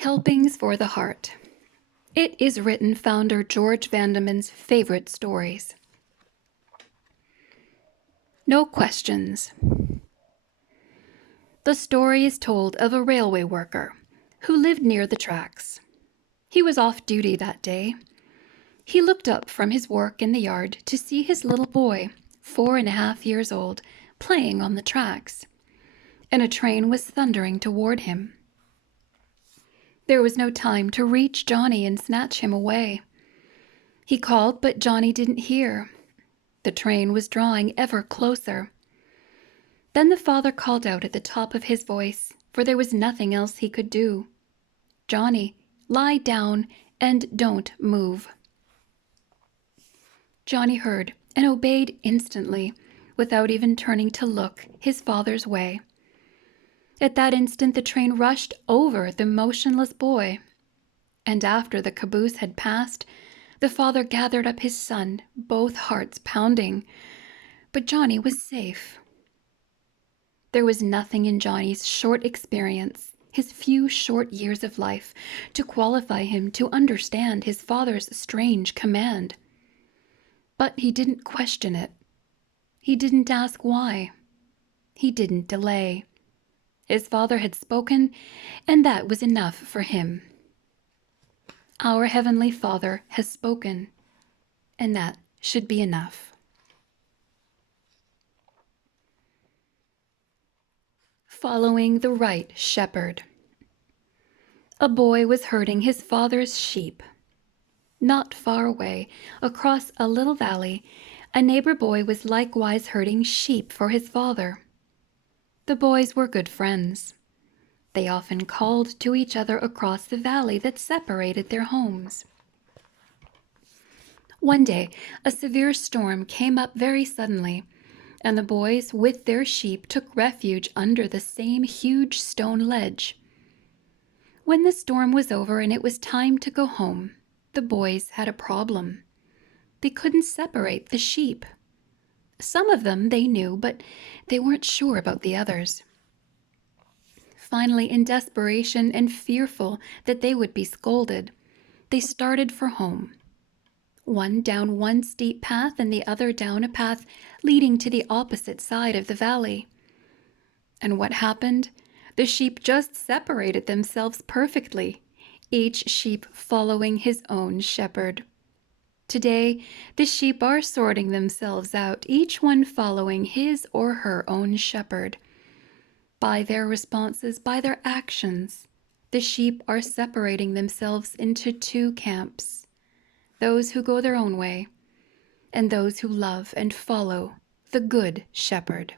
Helpings for the Heart. It is written founder George Vandeman's favorite stories. No questions. The story is told of a railway worker who lived near the tracks. He was off duty that day. He looked up from his work in the yard to see his little boy, 4.5 years old, playing on the tracks, and a train was thundering toward him. There was no time to reach Johnny and snatch him away. He called, but Johnny didn't hear. The train was drawing ever closer. Then the father called out at the top of his voice, for there was nothing else he could do. "Johnny, lie down and don't move." Johnny heard and obeyed instantly, without even turning to look his father's way. At that instant the train rushed over the motionless boy, and after the caboose had passed, the father gathered up his son, both hearts pounding. But Johnny was safe. There was nothing in Johnny's short experience, his few short years of life, to qualify him to understand his father's strange command. But he didn't question it. He didn't ask why. He didn't delay. His father had spoken, and that was enough for him. Our Heavenly Father has spoken, and that should be enough. Following the right shepherd. A boy was herding his father's sheep. Not far away, across a little valley, a neighbor boy was likewise herding sheep for his father. The boys were good friends. They often called to each other across the valley that separated their homes. One day, a severe storm came up very suddenly, and the boys with their sheep took refuge under the same huge stone ledge. When the storm was over and it was time to go home, the boys had a problem. They couldn't separate the sheep. Some of them they knew, but they weren't sure about the others. Finally, in desperation and fearful that they would be scolded, they started for home. One down one steep path and the other down a path leading to the opposite side of the valley. And what happened? The sheep just separated themselves perfectly, each sheep following his own shepherd. Today, the sheep are sorting themselves out, each one following his or her own shepherd. By their responses, by their actions, the sheep are separating themselves into two camps: those who go their own way, and those who love and follow the Good Shepherd.